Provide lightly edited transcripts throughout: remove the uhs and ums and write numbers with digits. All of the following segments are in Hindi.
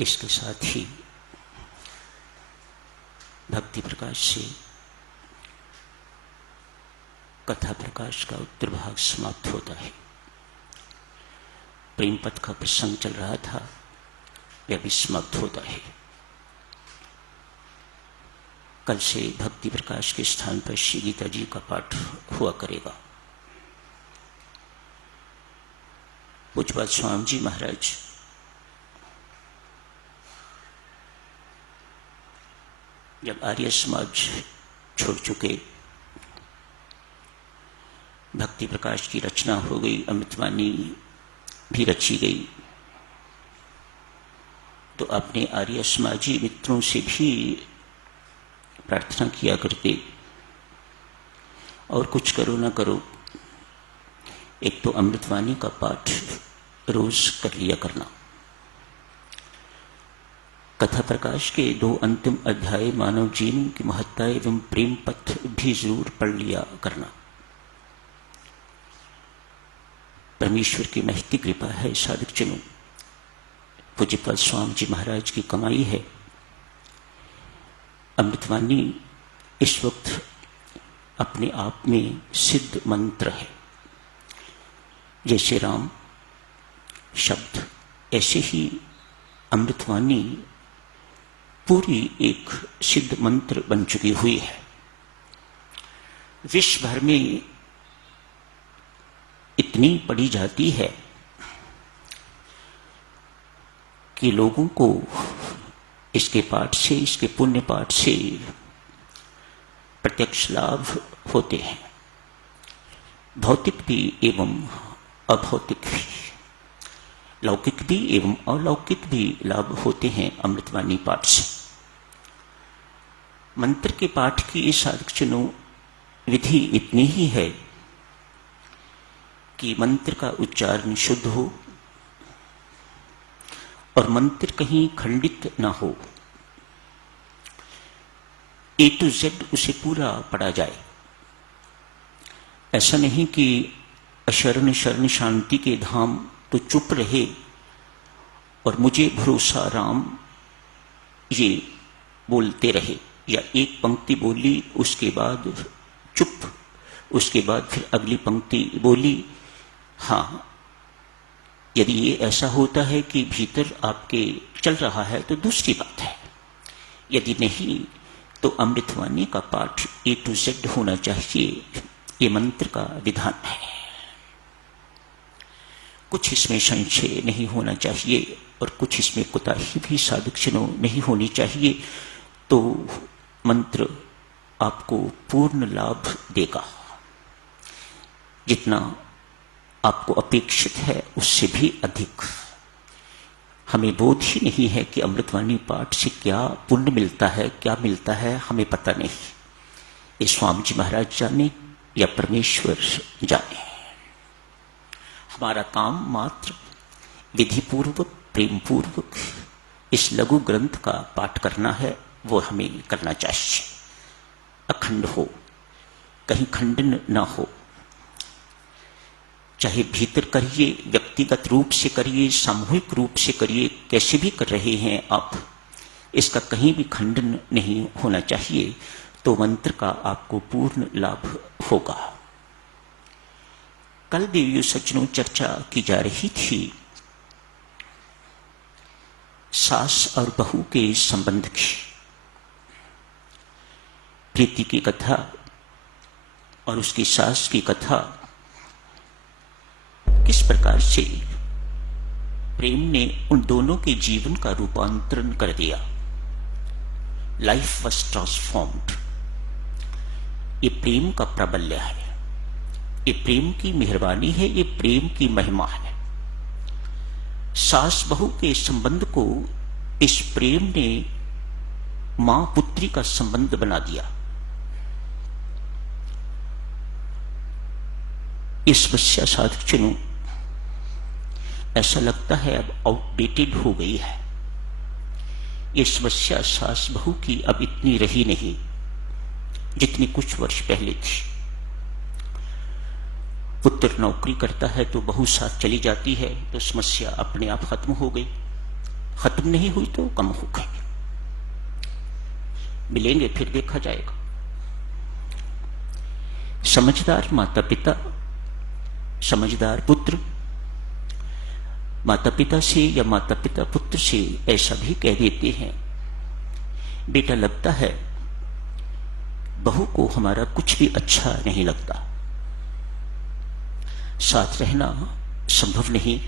इसके साथ ही भक्ति प्रकाश से कथा प्रकाश का उत्तर भाग समाप्त होता है। प्रेम पथ का प्रसंग चल रहा था, वह भी समाप्त होता है। कल से भक्ति प्रकाश के स्थान पर श्री गीता जी का पाठ हुआ करेगा। पूज्यपाद स्वामी जी महाराज जब आर्य समाज छोड़ चुके, भक्ति प्रकाश की रचना हो गई, अमृतवाणी भी रची गई, तो अपने आर्य समाजी मित्रों से भी प्रार्थना किया करते, और कुछ करो ना करो, एक तो अमृतवाणी का पाठ रोज कर लिया करना। कथा प्रकाश के 2 अंतिम अध्याय मानव जीवन की महत्ता एवं प्रेम पथ भी जरूर पढ़ लिया करना। परमेश्वर की महती कृपा है साधक जनों, पूज्यपाद स्वामी जी महाराज की कमाई है। अमृतवाणी इस वक्त अपने आप में सिद्ध मंत्र है। जैसे राम शब्द, ऐसे ही अमृतवाणी पूरी एक सिद्ध मंत्र बन चुकी हुई है। विश्व भर में इतनी पढ़ी जाती है कि लोगों को इसके पाठ से, इसके पुण्य पाठ से प्रत्यक्ष लाभ होते हैं, भौतिक भी एवं अभौतिक भी, लौकिक भी एवं अलौकिक भी लाभ होते हैं अमृतवाणी पाठ से। मंत्र के पाठ की इस साधकजनों विधि इतनी ही है कि मंत्र का उच्चारण शुद्ध हो और मंत्र कहीं खंडित ना हो। A to Z उसे पूरा पढ़ा जाए। ऐसा नहीं कि अशरण शरण शांति के धाम तो चुप रहे और मुझे भरोसा राम ये बोलते रहे, या एक पंक्ति बोली उसके बाद चुप, उसके बाद फिर अगली पंक्ति बोली। हाँ, यदि ये ऐसा होता है कि भीतर आपके चल रहा है तो दूसरी बात है, यदि नहीं तो अमृतवाणी का पाठ A to Z होना चाहिए। ये मंत्र का विधान है। कुछ इसमें संशय नहीं होना चाहिए और कुछ इसमें कुताही भी साधकजनों नहीं होनी चाहिए, तो मंत्र आपको पूर्ण लाभ देगा। जितना आपको अपेक्षित है उससे भी अधिक। हमें बोध ही नहीं है कि अमृतवाणी पाठ से क्या पुण्य मिलता है, क्या मिलता है, हमें पता नहीं। ये स्वामी जी महाराज जाने या परमेश्वर जाने। हमारा काम मात्र विधि पूर्वक, प्रेम पूर्वक इस लघु ग्रंथ का पाठ करना है, वो हमें करना चाहिए। अखंड हो, कहीं खंडन ना हो। चाहे भीतर करिए, व्यक्तिगत रूप से करिए, सामूहिक रूप से करिए, कैसे भी कर रहे हैं आप, इसका कहीं भी खंडन नहीं होना चाहिए, तो मंत्र का आपको पूर्ण लाभ होगा। कल देवियों सज्जनों चर्चा की जा रही थी सास और बहू के संबंध की। प्रीति की कथा और उसकी सास की कथा, किस प्रकार से प्रेम ने उन दोनों के जीवन का रूपांतरण कर दिया। Life was transformed. ये प्रेम का प्राबल्य है, ये प्रेम की मेहरबानी है, ये प्रेम की महिमा है। सास बहू के संबंध को इस प्रेम ने मां पुत्री का संबंध बना दिया। इस समस्या साधकजनों ऐसा लगता है अब आउटडेटेड हो गई है। ये समस्या सास बहू की अब इतनी रही नहीं जितनी कुछ वर्ष पहले थी। पुत्र नौकरी करता है तो बहू साथ चली जाती है तो समस्या अपने आप खत्म हो गई। खत्म नहीं हुई तो कम हो गई। मिलेंगे फिर देखा जाएगा। समझदार माता पिता, समझदार पुत्र माता पिता से या माता पिता पुत्र से ऐसा भी कह देते हैं, बेटा लगता है बहू को हमारा कुछ भी अच्छा नहीं लगता, साथ रहना संभव नहीं,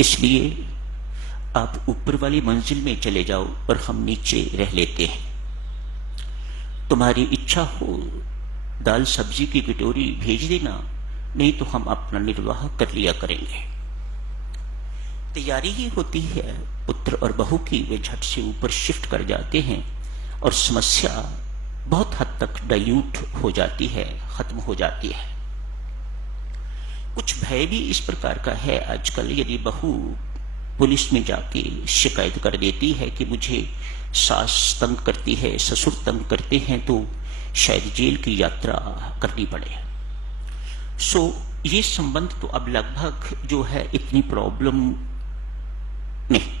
इसलिए आप ऊपर वाली मंजिल में चले जाओ और हम नीचे रह लेते हैं। तुम्हारी इच्छा हो दाल सब्जी की कटोरी भेज देना, नहीं तो हम अपना निर्वाह कर लिया करेंगे। तैयारी ही होती है पुत्र और बहू की, वे झट से ऊपर शिफ्ट कर जाते हैं और समस्या बहुत हद तक डाइल्यूट हो जाती है, खत्म हो जाती है। कुछ भय भी इस प्रकार का है आजकल, यदि बहू पुलिस में जाके शिकायत कर देती है कि मुझे सास तंग करती है, ससुर तंग करते हैं, तो शायद जेल की यात्रा करनी पड़े। ये संबंध तो अब लगभग जो है इतनी प्रॉब्लम नहीं।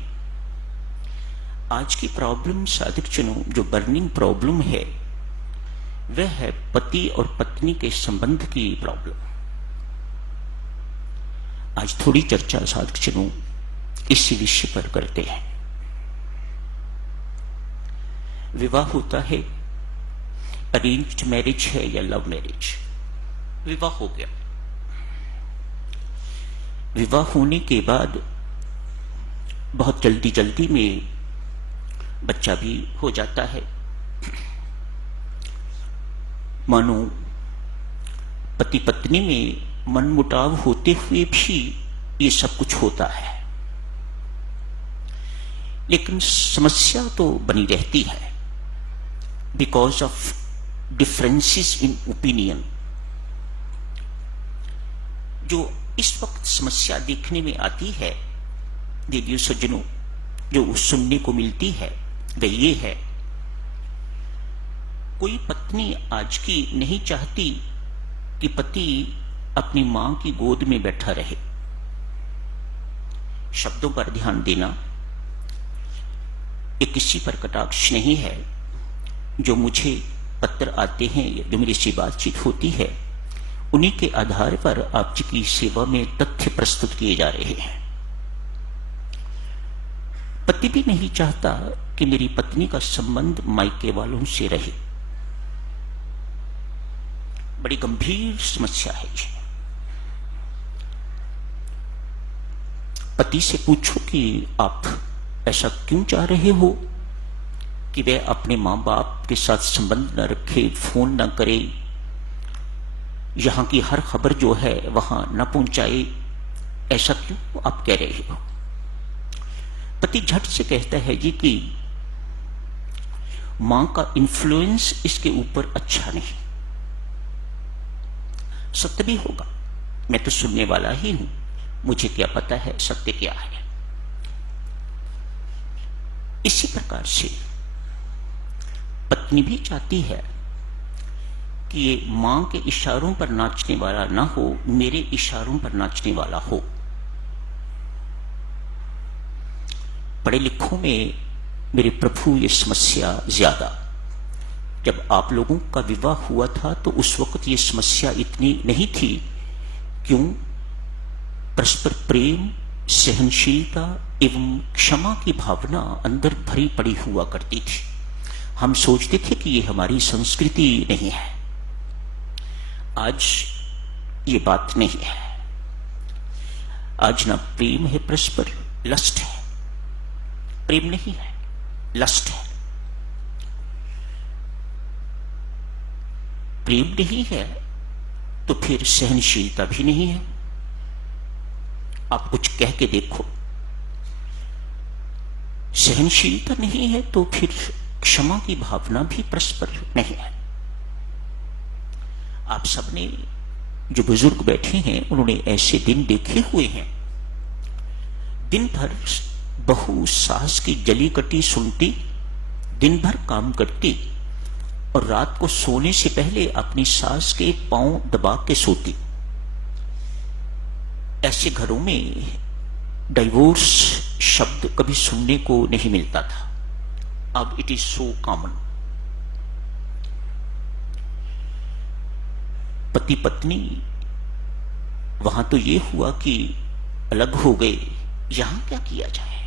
आज की प्रॉब्लम साधक जनों, जो बर्निंग प्रॉब्लम है वह है पति और पत्नी के संबंध की प्रॉब्लम। आज थोड़ी चर्चा साधक जनों इसी विषय पर करते हैं। विवाह होता है, अरेंज्ड मैरिज है या लव मैरिज, विवाह हो गया। विवाह होने के बाद बहुत जल्दी जल्दी में बच्चा भी हो जाता है। मानो पति पत्नी में मनमुटाव होते हुए भी ये सब कुछ होता है, लेकिन समस्या तो बनी रहती है because of differences in opinion. जो इस वक्त समस्या देखने में आती है दीदियों सज्जनों, जो सुनने को मिलती है वह ये है, कोई पत्नी आज की नहीं चाहती कि पति अपनी मां की गोद में बैठा रहे। शब्दों पर ध्यान देना, ये किसी पर कटाक्ष नहीं है। जो मुझे पत्र आते हैं, जो मेरी से बातचीत होती है, उन्हीं के आधार पर आप जी की सेवा में तथ्य प्रस्तुत किए जा रहे हैं। पति भी नहीं चाहता कि मेरी पत्नी का संबंध मायके वालों से रहे। बड़ी गंभीर समस्या है ये। पति से पूछो कि आप ऐसा क्यों चाह रहे हो कि वह अपने मां बाप के साथ संबंध न रखे, फोन न करे, यहां की हर खबर जो है वहां न पहुंचाए, ऐसा क्यों आप कह रहे हो? पति झट से कहता है जी कि मां का इन्फ्लुएंस इसके ऊपर अच्छा नहीं। सत्य भी होगा, मैं तो सुनने वाला ही हूं, मुझे क्या पता है सत्य क्या है। इसी प्रकार से पत्नी भी चाहती है कि ये मां के इशारों पर नाचने वाला ना हो, मेरे इशारों पर नाचने वाला हो। पढ़े लिखों में मेरे प्रभु ये समस्या ज्यादा। जब आप लोगों का विवाह हुआ था तो उस वक्त ये समस्या इतनी नहीं थी। क्यों? परस्पर प्रेम, सहनशीलता एवं क्षमा की भावना अंदर भरी पड़ी हुआ करती थी। हम सोचते थे कि ये हमारी संस्कृति नहीं है। आज ये बात नहीं है। आज ना प्रेम है परस्पर, लस्ट है। प्रेम नहीं है, लस्ट है। प्रेम नहीं है तो फिर सहनशीलता भी नहीं है। आप कुछ कह के देखो। सहनशीलता नहीं है तो फिर क्षमा की भावना भी परस्पर नहीं है। आप सबने, जो बुजुर्ग बैठे हैं, उन्होंने ऐसे दिन देखे हुए हैं। दिन भर बहू सास की जली कटी सुनती, दिन भर काम करती और रात को सोने से पहले अपनी सास के पांव दबा के सोती। ऐसे घरों में डाइवोर्स शब्द कभी सुनने को नहीं मिलता था। अब इट इज सो कॉमन। पति पत्नी वहां तो ये हुआ कि अलग हो गए, यहां क्या किया जाए?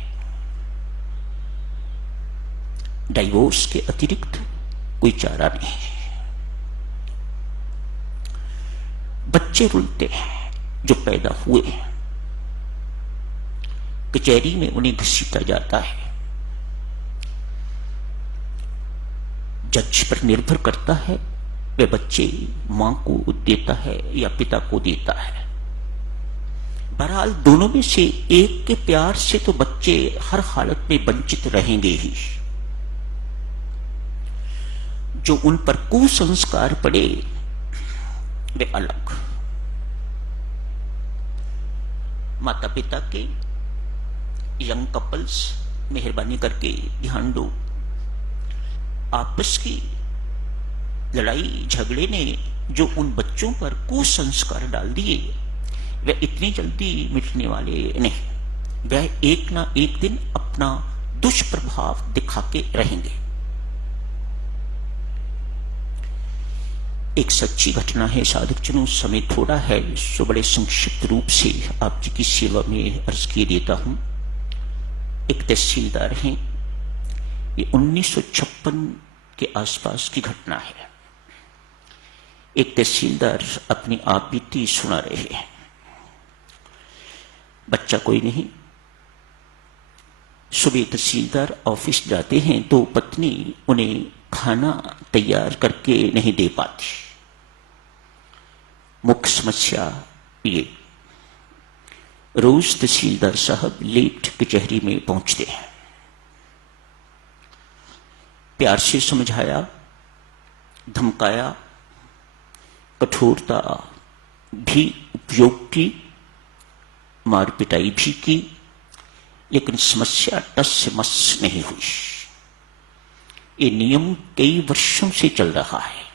डाइवोर्स के अतिरिक्त कोई चारा नहीं है। बच्चे रुलते हैं जो पैदा हुए हैं, कचहरी में उन्हें घसीटा जाता है। जज पर निर्भर करता है वह बच्चे मां को देता है या पिता को देता है। बहरहाल दोनों में से एक के प्यार से तो बच्चे हर हालत में वंचित रहेंगे ही। जो उन पर कुसंस्कार पड़े वे अलग। माता पिता के यंग कपल्स मेहरबानी करके ध्यान दो, आपस की लड़ाई झगड़े ने जो उन बच्चों पर कुसंस्कार डाल दिए वे इतनी जल्दी मिटने वाले नहीं। वह एक ना एक दिन अपना दुष्प्रभाव दिखा के रहेंगे। एक सच्ची घटना है साधकजनों, समय थोड़ा है सो बड़े संक्षिप्त रूप से आप जी की सेवा में अर्ज किए देता हूं। एक तहसीलदार हैं, ये 1956 के आसपास की घटना है। एक तहसीलदार अपनी आप बीती सुना रहे हैं। बच्चा कोई नहीं। सुबह तहसीलदार ऑफिस जाते हैं तो पत्नी उन्हें खाना तैयार करके नहीं दे पाती। मुख्य समस्या ये, रोज तहसीलदार साहब लेट कचहरी में पहुंचते हैं। प्यार से समझाया, धमकाया, कठोरता भी उपयोग की, मार पिटाई भी की, लेकिन समस्या टस से मस नहीं हुई। ये नियम कई वर्षों से चल रहा है।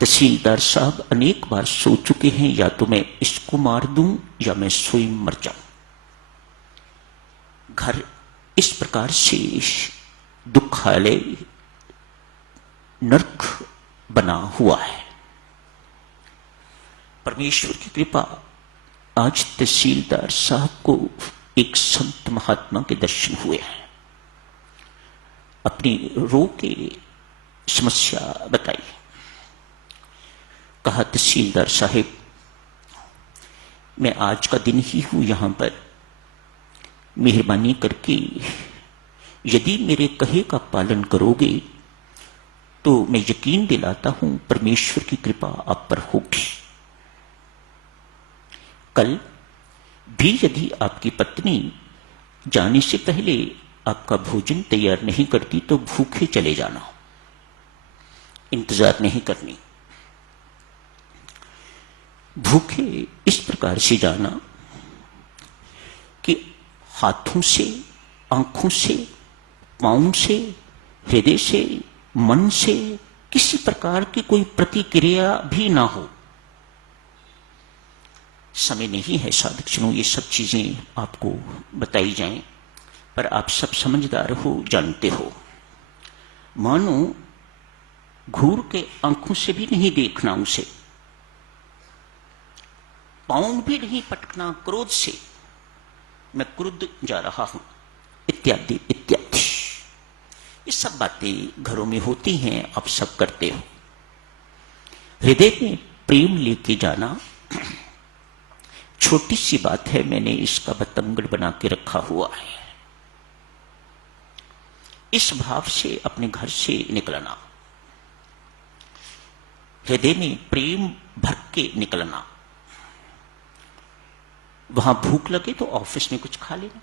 तहसीलदार साहब अनेक बार सोच चुके हैं या तो मैं इसको मार दूं या मैं स्वयं मर जाऊं। घर इस प्रकार से दुखालय नरक बना हुआ है। परमेश्वर की कृपा, आज तहसीलदार साहब को एक संत महात्मा के दर्शन हुए हैं। अपनी रो के समस्या बताई। कहा, तहसीलदार साहब मैं आज का दिन ही हूं यहां पर, मेहरबानी करके यदि मेरे कहे का पालन करोगे तो मैं यकीन दिलाता हूं परमेश्वर की कृपा आप पर होगी। कल भी यदि आपकी पत्नी जाने से पहले आपका भोजन तैयार नहीं करती तो भूखे चले जाना, इंतजार नहीं करनी। भूखे इस प्रकार से जाना कि हाथों से, आंखों से, पांव से, हृदय से, मन से किसी प्रकार की कोई प्रतिक्रिया भी ना हो। समय नहीं है साधकजनों ये सब चीजें आपको बताई जाएं, पर आप सब समझदार हो, जानते हो। मानो घूर के आंखों से भी नहीं देखना उसे, पांव भी नहीं पटकना क्रोध से, मैं क्रुद्ध जा रहा हूं, इत्यादि इत्यादि। ये सब बातें घरों में होती हैं, आप सब करते हो। हृदय में प्रेम लेके जाना छोटी सी बात है, मैंने इसका बतंगड़ बना के रखा हुआ है। इस भाव से अपने घर से निकलना, हृदय में प्रेम भर के निकलना। वहां भूख लगे तो ऑफिस में कुछ खा लेना।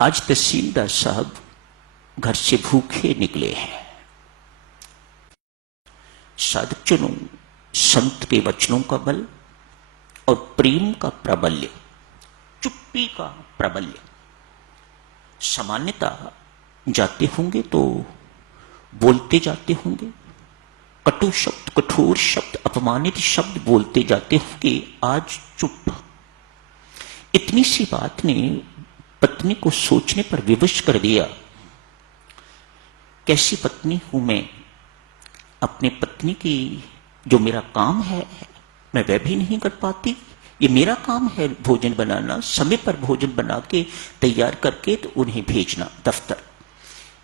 आज तहसीलदार साहब घर से भूखे निकले हैं। साधकजनों, संत के वचनों का बल और प्रेम का प्राबल्य, चुप्पी का प्राबल्य। सामान्यता जाते होंगे तो बोलते जाते होंगे, कटु शब्द, कठोर शब्द, अपमानित शब्द बोलते जाते होंगे। आज चुप, इतनी सी बात ने पत्नी को सोचने पर विवश कर दिया। कैसी पत्नी हूं मैं, अपने पत्नी की जो मेरा काम है मैं वह भी नहीं कर पाती। ये मेरा काम है भोजन बनाना, समय पर भोजन बना के तैयार करके तो उन्हें भेजना दफ्तर।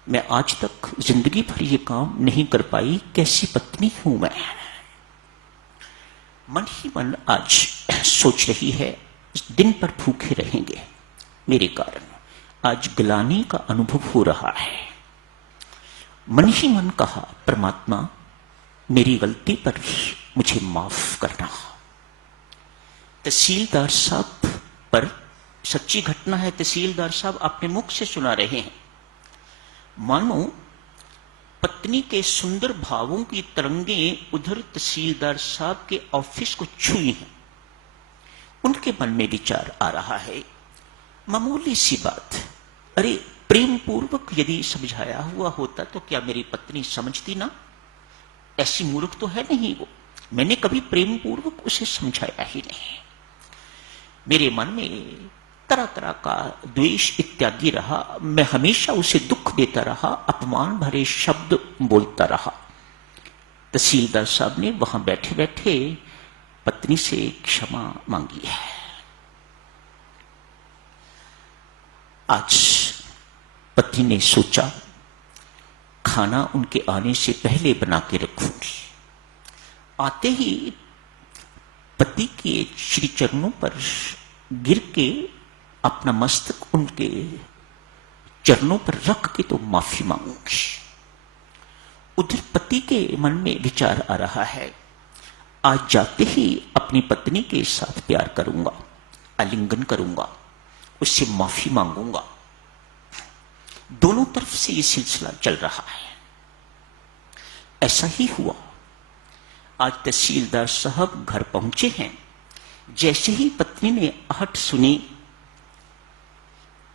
मैं आज तक जिंदगी भर ये काम नहीं कर पाई, कैसी पत्नी हूं मैं। मन ही मन आज सोच रही है दिन पर भूखे रहेंगे मेरे कारण, आज ग्लानि का अनुभव हो रहा है। मन ही मन कहा, परमात्मा मेरी गलती पर मुझे माफ करना। तहसीलदार साहब पर सच्ची घटना है, तहसीलदार साहब अपने मुख से सुना रहे हैं। मानो पत्नी के सुंदर भावों की तरंगें उधर तहसीलदार साहब के ऑफिस को छुई हैं। उनके मन में विचार आ रहा है, मामूली सी बात, अरे प्रेम पूर्वक यदि समझाया हुआ होता तो क्या मेरी पत्नी समझती ना? ऐसी मूर्ख तो है नहीं वो, मैंने कभी प्रेम पूर्वक उसे समझाया ही नहीं। मेरे मन में तरह तरह का द्वेष इत्यादि रहा, मैं हमेशा उसे दुख देता रहा, अपमान भरे शब्द बोलता रहा। तहसीलदार साहब ने वहां बैठे बैठे पत्नी से क्षमा मांगी है। आज पत्नी ने सोचा खाना उनके आने से पहले बना के रखूंगी। आते ही पति के श्री चरणों पर गिर के अपना मस्तक उनके चरणों पर रख के तो माफी मांगूंगी। उधर पति के मन में विचार आ रहा है, आज जाते ही अपनी पत्नी के साथ प्यार करूंगा, आलिंगन करूंगा, उससे माफी मांगूंगा। दोनों तरफ से यह सिलसिला चल रहा है। ऐसा ही हुआ। आज तहसीलदार साहब घर पहुंचे हैं। जैसे ही पत्नी ने आहट सुनी,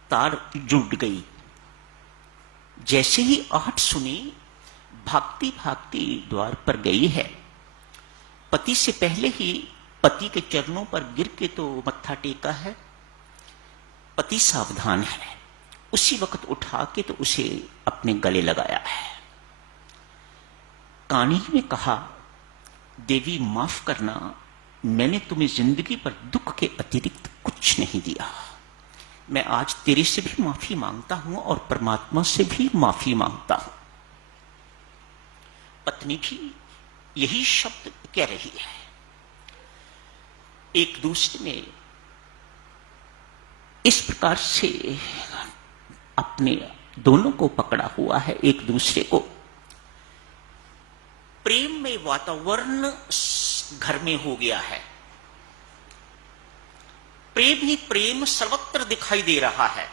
तार जुड़ गई। जैसे ही आहट सुनी, भागती भागती द्वार पर गई है। पति से पहले ही पति के चरणों पर गिर के तो मत्था टेका है। पति सावधान है, उसी वक्त उठा के तो उसे अपने गले लगाया है। कानी में कहा, देवी माफ करना, मैंने तुम्हें जिंदगी पर दुख के अतिरिक्त कुछ नहीं दिया। मैं आज तेरे से भी माफी मांगता हूं और परमात्मा से भी माफी मांगता हूं। पत्नी भी यही शब्द कह रही है। एक दूसरे में इस प्रकार से अपने दोनों को पकड़ा हुआ है, एक दूसरे को। प्रेम में वातावरण घर में हो गया है। प्रेम ही प्रेम सर्वत्र दिखाई दे रहा है,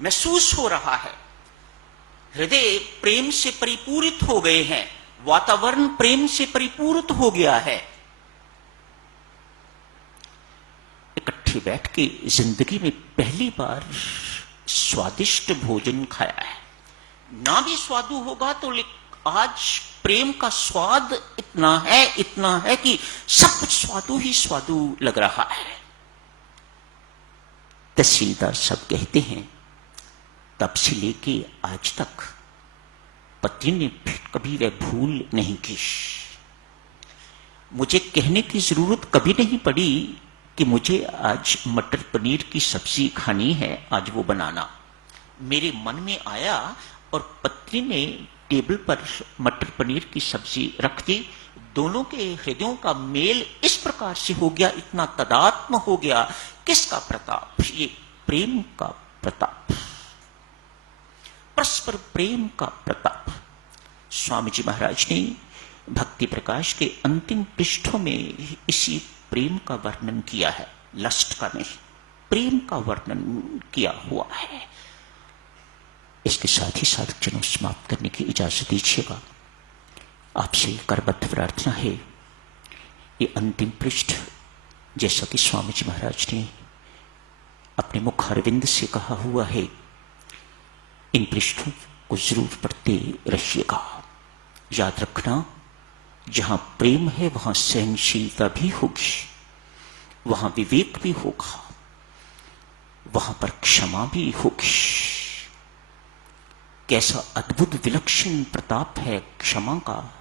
महसूस हो रहा है। हृदय प्रेम से परिपूरित हो गए हैं, वातावरण प्रेम से परिपूरित हो गया है। इकट्ठे बैठ के जिंदगी में पहली बार स्वादिष्ट भोजन खाया है। ना भी स्वादु होगा तो आज प्रेम का स्वाद इतना है कि सब कुछ स्वादु ही स्वादु लग रहा है। तहसीलदार सब कहते हैं, तब से लेके आज तक पति ने कभी वह भूल नहीं की। मुझे कहने की जरूरत कभी नहीं पड़ी कि मुझे आज मटर पनीर की सब्जी खानी है, आज वो बनाना। मेरे मन में आया और पत्नी ने टेबल पर मटर पनीर की सब्जी रख दी। दोनों के हृदयों का मेल इस प्रकार से हो गया, इतना तदात्म हो गया। किसका प्रताप? ये प्रेम का प्रताप, परस्पर प्रेम का प्रताप। स्वामी जी महाराज ने भक्ति प्रकाश के अंतिम पृष्ठों में इसी प्रेम का वर्णन किया है, लस्ट का नहीं, प्रेम का वर्णन किया हुआ है। इसके साथ ही साधक समाप्त करने की इजाजत दीजिएगा। आपसे करबद्ध प्रार्थना है, ये अंतिम पृष्ठ जैसा कि स्वामी जी महाराज ने अपने मुख अरविंद से कहा हुआ है, इन पृष्ठों को जरूर पढ़ते रहिएगा। याद रखना, जहां प्रेम है वहां सहनशीलता भी होगी, वहां विवेक भी होगा, वहां पर क्षमा भी होगी। कैसा अद्भुत विलक्षण प्रताप है क्षमा का,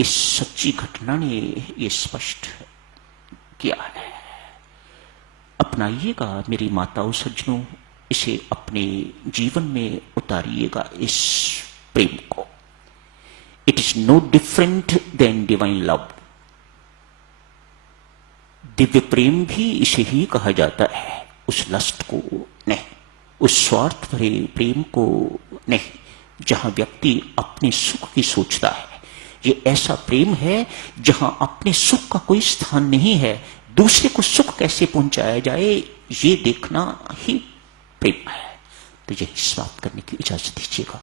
इस सच्ची घटना ने यह स्पष्ट किया है। अपनाइएगा मेरी माताओं सज्जनों, इसे अपने जीवन में उतारिएगा इस प्रेम को। It is no different than divine love. दिव्य प्रेम भी इसे ही कहा जाता है, उस लस्ट को नहीं, उस स्वार्थ भरे प्रेम को नहीं, जहां व्यक्ति अपने सुख की सोचता है। ये ऐसा प्रेम है जहां अपने सुख का कोई स्थान नहीं है, दूसरे को सुख कैसे पहुंचाया जाए ये देखना ही प्रेम है। तो यही समाप्त करने की इजाजत दीजिएगा।